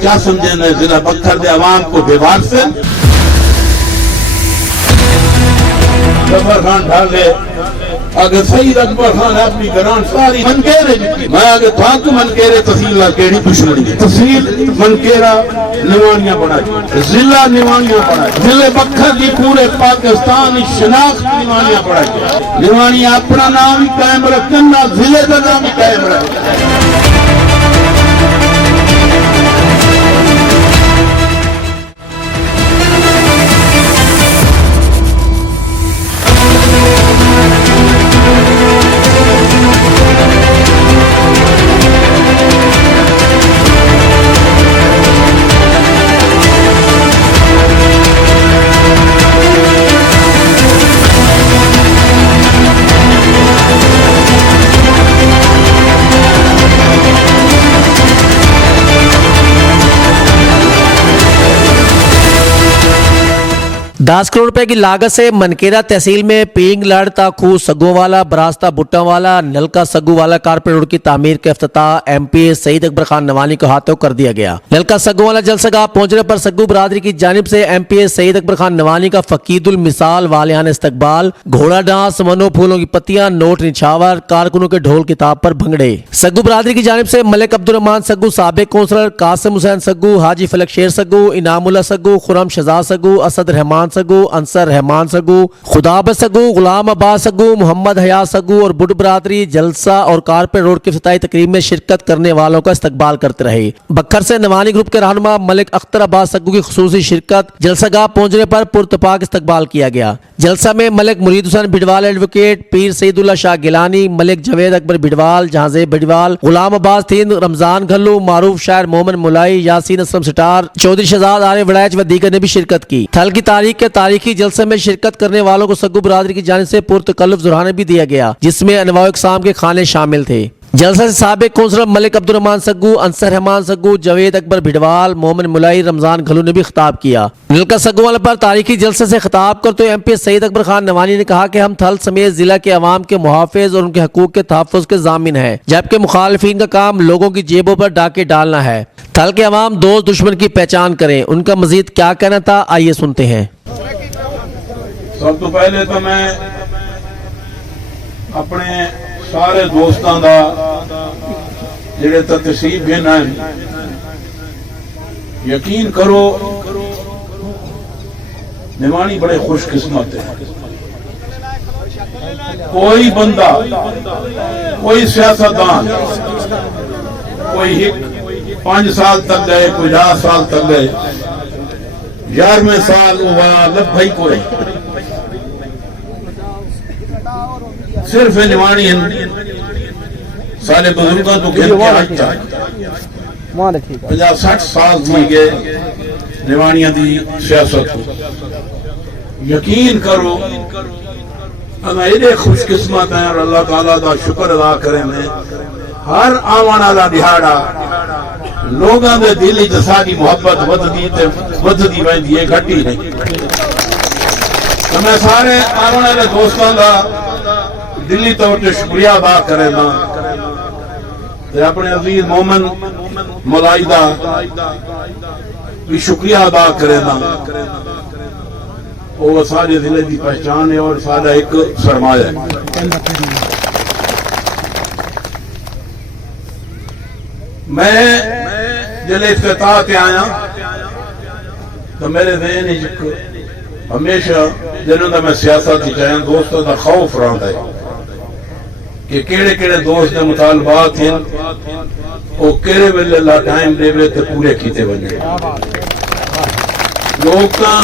کیا سمجھیں نے ضلع بکھر دے عوام کو بیوار سے ظفر خان ڈھالے اگر سید اکبر خان اپنی گران ساری منکیرے جتنی میں اگر تھانکو منکیرے تحصیل لا کیڑی دشمنی تحصیل منکیرہ نوانیاں بڑھا ضلع نوانیاں بڑھا ضلع بکھر دی پورے پاکستان شناخت نوانیاں بڑھا نوانیاں اپنا نام ہی قائم رکھنا ضلع کا نام ہی قائم رکھنا دس کروڑ روپے کی لاگت سے منکیرہ تحصیل میں پینگ لڑ تا کھو سگوں والا براستہ بٹا والا نلکا سگو والا کارپوریٹ روڈ کی تعمیر کا افتتاح ایم پی اے سعید اکبر خان نوانی کے ہاتھوں کر دیا گیا۔ نلکا سگو والا جلسگاہ پہنچنے پر سگو برادری کی جانب سے ایم پی اے سعید اکبر خان نوانی کا فقید المثال والیان استقبال، گھوڑا ڈانس، منو پھولوں کی پتیاں، نوٹ نچھاور، کارکنوں کے ڈھول کتاب پر بھنگڑے۔ سگو برادری کی جانب سے ملک عبدالرحمان سگو، سابق کونسلر قاسم حسین سگو، حاجی فلک شیر سگو، انعام اللہ سگو، خرم شہزاد سگو، اسد رحمان سگو، انصر رحمان سگو، خدابت سگو، غلام عباس سگو، محمد حیات سگو اور بٹ برادری جلسہ اور کارپوریٹ روڈ کی افتتاحی تقریب میں شرکت کرنے والوں کا استقبال کرتے رہے۔ بکھر سے نوانی گروپ کے رہنما ملک اختر عباس سگو کی خصوصی شرکت، جلسہ گاہ پہنچنے پر پرتپاک استقبال کیا گیا۔ جلسہ میں ملک مرید حسین بھٹوال ایڈوکیٹ، پیر سعید اللہ شاہ گیلانی، ملک جوید اکبر بھٹوال، جہانزیب بھٹوال، غلام عباس تھیند، رمضان گھلو، معروف شاعر مومن ملائی، یاسین اسلم سٹار، چودھری شہزاد عارف وڑائچ و دیگر نے بھی شرکت کی۔ تھل کی تاریخ کے تاریخی جلسے میں شرکت کرنے والوں کو سگو برادری کی جانب سے پرتکلف ظہرانے بھی دیا گیا، جس میں انواع اقسام کے کھانے شامل تھے۔ جلسہ سے سابق کونسلر ملک عبدالرحمان سگو، انصر رحمان سگو، جوید اکبر بھٹوال، مومن ملائی، رمضان گھلو نے بھی خطاب کیا۔ نلکا سگو والا پر تاریخی جلسے سے خطاب کرتے ایم پی سعید اکبر خان نوانی نے کہا کہ ہم تھل سمیت ضلع کے عوام کے محافظ اور ان کے حقوق کے تحفظ کے ضامن ہیں، جبکہ مخالفین کا کام لوگوں کی جیبوں پر ڈاکے ڈالنا ہے۔ تھل کے عوام دوست دشمن کی پہچان کریں۔ ان کا مزید کیا کہنا تھا، آئیے سنتے ہیں۔ سب تو پہلے تو میں اپنے سارے دوستاں دا جڑے تشریف گھن ہیں، یقین کرو نوانی بڑے خوش قسمت ہے۔ کوئی بندہ، کوئی سیاستدان، کوئی 5 سال تک گئے، کوئی 10 سال تک گئے، 11ویں سال ہوا لب بھائی کو ہے صرف نوانی سارے بزرگاں تو گھر کے آج تک 50-60 سال تھی گئے نوانیاں دی سیاست کو۔ یقین کرو اگر ایڈے خوش قسمت ہیں اور اللہ تعالیٰ دا شکر ادا کریں میں ہر آوانا دا دہاڑا لوگاں دے دلی جساگی محبت ودھدی ویندی ہے، گھٹی نہیں۔ تو میں سارے آوانا دے دوستان دا دلی طور تے شکریہ ادا کرے نا، اپنے عزیز مومن ملائی دا بھی شکریہ ادا کرے نا۔ وہ سارے ضلع کی پہچان ہے اور سارا ایک سرمایہ ہے۔ میں جب افتتاح تے آیا تو میرے ذہن ہمیشہ جنہوں دا میں سیاست چاہیے دوستوں دا خوف رہا ہے کہ کیڑے کیڑے دوست نے مطالبات ہیں وہ کیڑے ویلے اللہ ٹائم دے وے تے پورے کیتے بنے۔ لوگ تا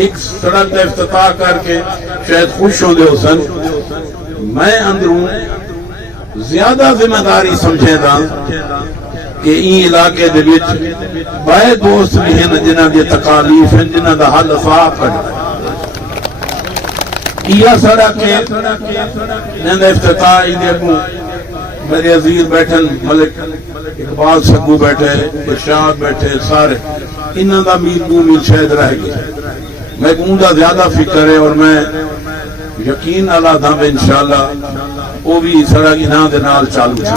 ایک سڑک کا افتتاح کر کے شاید خوش ہوں دے حسن، میں اندروں زیادہ ذمہ داری سمجھے دا کہ این علاقے دے وچ بڑے دوست بھی ہیں جنہاں دی تکالیف ہیں، جنہاں دا حل صاف ہے۔ یہ سڑک کے جنہاں افتتاح دے کو میرے عزیز بیٹھن ملک اقبال سگو بیٹھے، ارشاد بیٹھے، سارے انہاں دا میل شاید رہ گئے۔ میں کہوں دا زیادہ فکر ہے اور میں یقین اللہ دا میں انشاءاللہ وہ بھی سڑک انہاں دے نال چالو ہے۔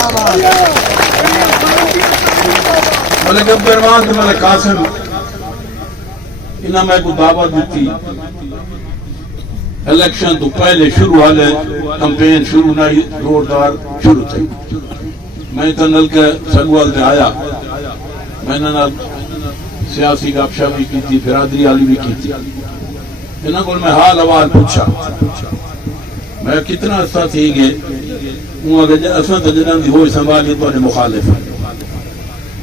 ملک عبدالرحمان تے ملک قاسم انہاں میں کو دعوت دیتی الیکشن تو پہلے شروع حالے کمپین شروع نہیں زوردار شروع تھی میں تو نل کے سگوال میں آیا میں نے سیاسی گپ شپ بھی کی تھی برادری والی بھی کی تھی انہوں کو میں حال حوال پوچھا میں کتنا عرصہ تھی گئے اصل تو جنہوں نے ہوئی سنبھالی تو مخالف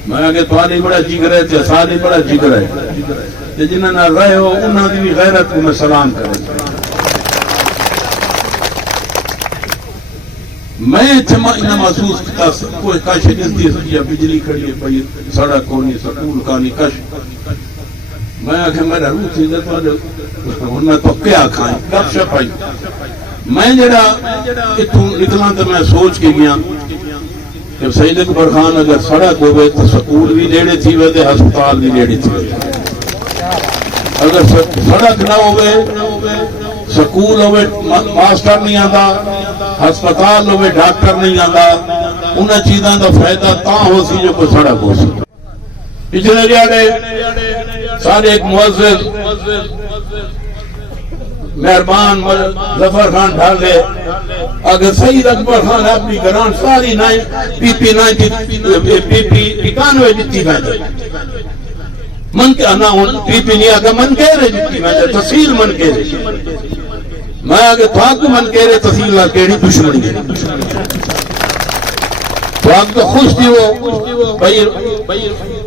میں آگے تمہاری بڑا جگر ہے تے ساری بڑا جگر ہے جنہوں نے رہے ہو انہوں نے بھی غیرت کو میں سلام کرے میں انہیں محسوس کرتا کوئی کش نہیں یا بجلی کھڑی ہے بھائی سڑک کو نہیں سکول کا نہیں کش میں آخر میرا روح تھی انہیں تو کیا کھائیں گپ شپ آئی میں جڑا اتوں نکلا تو میں سوچ کے گیا کہ سید اکبر خان اگر سڑک ہوئے تو سکول بھی نیڑے تھی وے تے ہسپتال بھی نیڑے تھی اگر سڑک نہ ہوئے سکول ہوئے ماسٹر نہیں آتا ہسپتال ہوئے ڈاکٹر نہیں آتا انہیں چیزاں کا فائدہ تاں ہو سی جو کوئی سڑک ہو سی پچھلے دیہڑے سارے ایک معزز مہربان ظفر خان ڈھالے اگر سید اکبر خان اپنی گرانٹ ساری پی پی 91 جتنی میں من کے آنا پی پی نہیں آگا من کہہ رہے جتنی میں تحصیل من کہہ رہے میں آگے تھاک من کہہ رہے تحصیل نہ کہڑی دشمنی ہے تو آپ تو خوش تھی وہ بھائی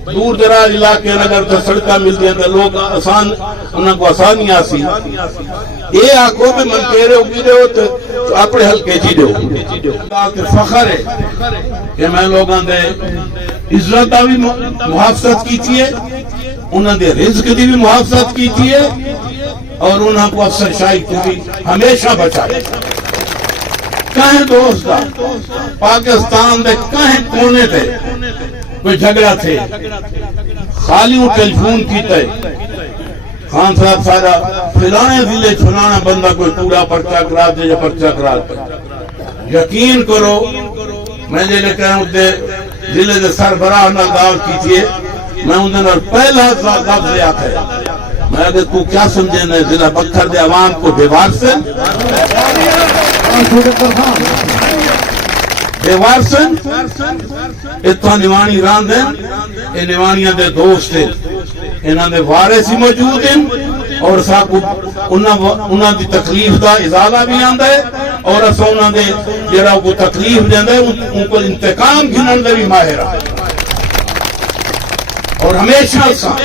دور دراز علاقے اگر تو سڑکاں ملتی ہیں تو لوگ آسان انہوں کو آسانی آسی یہ آنکھوں میں من کہہ رہے ہو گی رہے ہو تو اپنے حلقے جی رہے ہو فخر ہے کہ میں لوگاں دے عزت بھی محافظت کی تھی ہے انہوں نے رزق دی بھی محافظت کی تھی ہے اور انہوں کو افسر شاہی کو بھی ہمیشہ بچائے کہیں دوست دا پاکستان دے کہیں کونے دے کوئی جھگڑا تھے خالی وہ ٹیلیفون کیتا ہے خان صاحب سارا فلانے ضلع چھلانا بندہ کوئی پورا پرچہ کرا دے یا پرچہ کرا دے یقین کرو میں جنہیں کہوں دے ضلع دے سربراہ نہ دعوت کی تھی میں انہیں پہلا لفظ لیا تھا میں اگر تو کیا سمجھے نا ضلع بکھر دے عوام کو بیوار سے بیوار سے اتنا نوانی راندن یہ نوانیاں دے دوست ہیں انہاں دے وارث ہی موجود ہیں اور ساکو انہاں دی تکلیف دا ازالہ بھی آندا ہے اور اسا انہاں دے جڑا کو تکلیف دیندا ہے ان کو انتقام گھنن دے بھی ماہر ہے اور ہمیشہ سا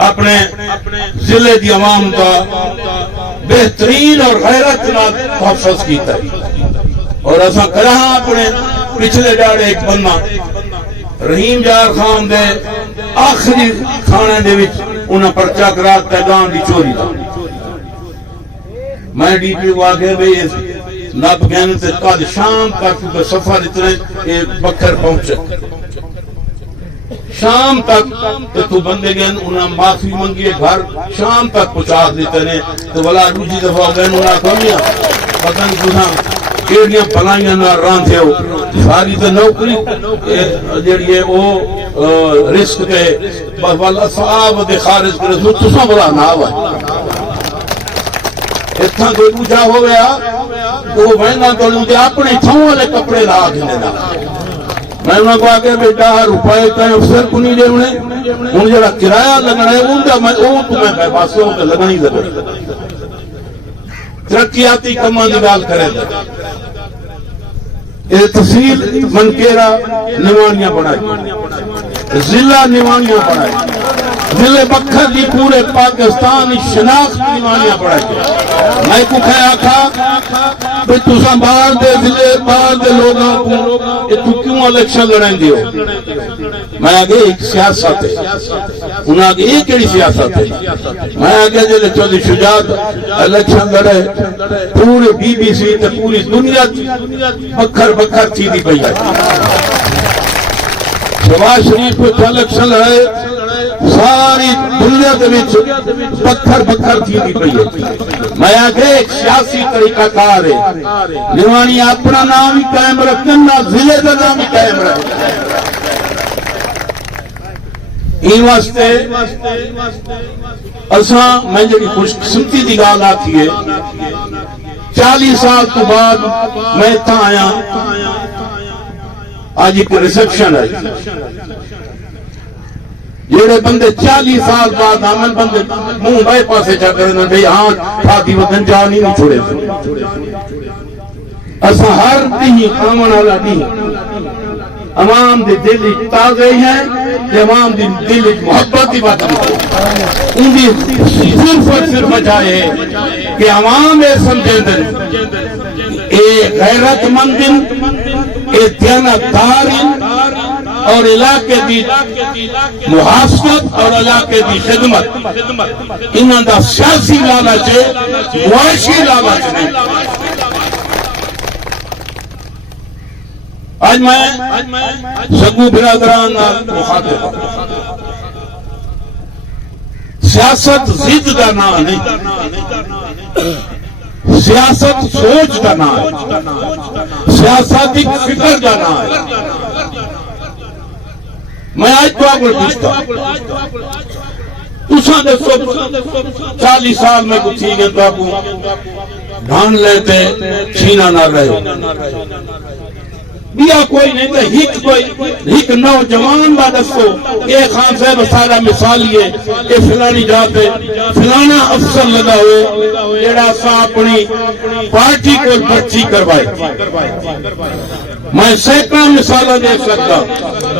اپنے ضلع دی عوام کا بہترین اور غیرت نال محفوظ کیتا ہے اور ایسا کرا اپنے پچھلے ڈاڑے ایک بندہ رحیم جار خان دے آخری کھانے دے وچ انہاں پرچہ کرا پیغام دی چوری دا میں ڈی پی کو آگے بھی نب کہنے سے کل شام تک سفر اتنے بکھر پہنچے شام تک تو بندے گئے انہاں معافی منگی گھر شام تک پہنچا دیتے نے تو بلا روجی دفعہ گئے انہاں کمیاں پتہ نہیں کچھ کیڑیاں پلائیاں نہ راندھے ہو ساری تو نوکری جڑی ہے وہ رزق دے والا صاحب دے خارج کرے سو تساں بلا نہ آوا اتنا کوئی پوچھا ہو گیا تو وینا تو لوں دے اپنے تھوں والے کپڑے لا کے دینا میں انہوں کو آگے بیٹا روپے کہیں افسر کو نہیں دے انہیں جڑا کرایہ لگنا ہے ان کا میں تمہیں پاسے ہو کے لگنا ہی لگنا ترقیاتی کمان دی گال کرے دا یہ تحصیل منکیرا نوانیاں بڑھائی ضلع نوانیاں بڑھائی ضلع بکھر دی پورے پاکستان شناخت نوانیاں بڑھائی میں کو کہے آکھا بھئی تُساں باہر دے ضلع باہر دے لوگاں کو یہ تو کیوں الیکشن لڑیں دیو میں آگے ایک سیاست ہے انہاں آگے ایک کیڑی سیاست ہے میں آگے جلے چودی شجاعت الیکشن لڑے پورے بی بی سی تے پوری دنیا بکھر بکھر تھی دی پئی ہے شہباز شریف کو الیکشن لڑے ساری دنیا دے وچ بکھر بکھر تھی دی پئی ہے میں آگے ایک سیاسی طریقہ کار ہے نوانی اپنا نام ہی قائم رکھنا ضلع کا نام ہی قائم رکھنا ان واسطے اساں میں جڑی خوش قسمتی دی گل آکھی ہے 40 سال تو بعد میں اتنا آیا آج ایک ریسپشن ہے جڑے بندے 40 سال بعد آمن بندے منہ بائے پاسے چا کرنا بھئی ہاں تھاتی وطن جانی نہیں چھوڑے اساں ہر دن آمن والا دن عوام دے دل تازے ہیں کہ عوام دے دل محبت کی بات ان دی صرف اور صرف وجہ ہے کہ عوام اے سمجھے دن اے غیرت مند اے دیانتدار اور علاقے دی محافظت اور علاقے دی خدمت انہاں دا سیاسی لالچ ہے معاشی لالچ نہیں آج میں سگو برادران مخاطب سیاست ضد کا نام نہیں سیاست سوچ کا نام ہے سیاست ایک فکر کا نام ہے میں آج تو آپ کو پوچھتا تُساں دے 40 سال میں کچھ ہی گئے تو آپ کو ڈھان لیتے چھینا نہ رہے بیا کوئی نہیں تو ہک نوجوان با دسو اے خان صاحب سارا مثالی ہے اے فلانی جاتے فلانا افسر لگا ہوئے جیڑا سا اپنی پارٹی کو پرچی کروائے میں سینکڑوں مثالہ دیکھ سکتا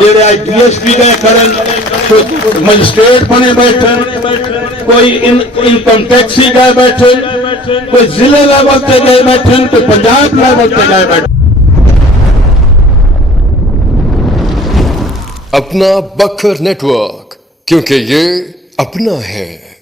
جیڑے آئی ڈی ایس پی گئے کرن کوئی مجسٹریٹ بنے بیٹھے کوئی انکم ٹیکسی گئے بیٹھے کوئی ضلع لیول تے گئے بیٹھے کوئی پنجاب لیول تے گئے بیٹھے اپنا بکھر نیٹ ورک کیونکہ یہ اپنا ہے